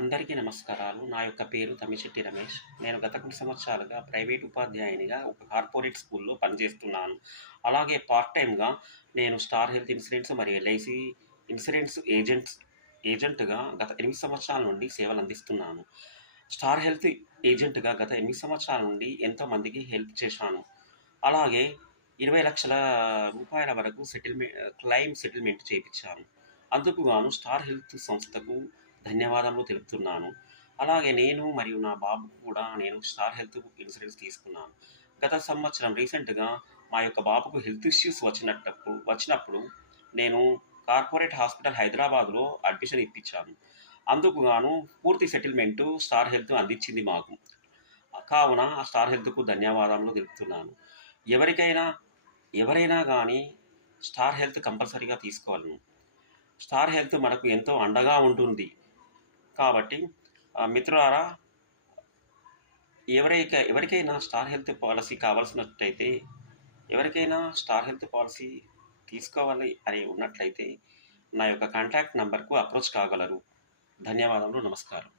అందరికీ నమస్కారాలు. నా యొక్క పేరు తమ్మిశెట్టి రమేష్. నేను గత కొన్ని సంవత్సరాలుగా ప్రైవేట్ ఉపాధ్యాయునిగా ఒక కార్పొరేట్ స్కూల్‌లో పనిచేస్తున్నాను. అలాగే పార్ట్ టైమ్‌గా నేను స్టార్ హెల్త్ ఇన్సూరెన్స్ మరియు ఎల్ఐసి ఇన్సూరెన్స్ ఏజెంట్‌గా గత 8 సంవత్సరాల నుండి సేవలందిస్తున్నాను. స్టార్ హెల్త్ ఏజెంట్‌గా గత 8 సంవత్సరాల నుండి ఎంతోమందికి హెల్ప్ చేశాను. అలాగే 20,00,000 రూపాయల వరకు క్లెయిమ్ సెటిల్మెంట్ చేపిచ్చాను. అందుకు గాను స్టార్ హెల్త్ సంస్థకు ధన్యవాదములు తెలుపుతున్నాను. అలాగే నేను మరియు నా బాబుకు కూడా నేను స్టార్ హెల్త్ ఇన్సూరెన్స్ తీసుకున్నాను. గత సంవత్సరం రీసెంట్‌గా మా యొక్క బాబుకు హెల్త్ ఇష్యూస్ వచ్చినప్పుడు నేను కార్పొరేట్ హాస్పిటల్ హైదరాబాద్‌లో అడ్మిషన్ ఇప్పించాను. అందుకు గాను పూర్తి సెటిల్మెంటు స్టార్ హెల్త్ అందించింది మాకు. కావున ఆ స్టార్ హెల్త్‌కు ధన్యవాదములు తెలుపుతున్నాను. ఎవరికైనా ఎవరైనా గానీ స్టార్ హెల్త్ కంపల్సరీగా తీసుకోవాలను. స్టార్ హెల్త్ మనకు ఎంతో అండగా ఉంటుంది. కాబట్టి మిత్రులారా, ఎవరికైనా స్టార్ హెల్త్ పాలసీ కావాల్సినట్టయితే, ఎవరికైనా స్టార్ హెల్త్ పాలసీ తీసుకోవాలి అని ఉన్నట్లయితే నా యొక్క కాంటాక్ట్ నంబర్‌కు అప్రోచ్ కాగలరు. ధన్యవాదములు. నమస్కారం.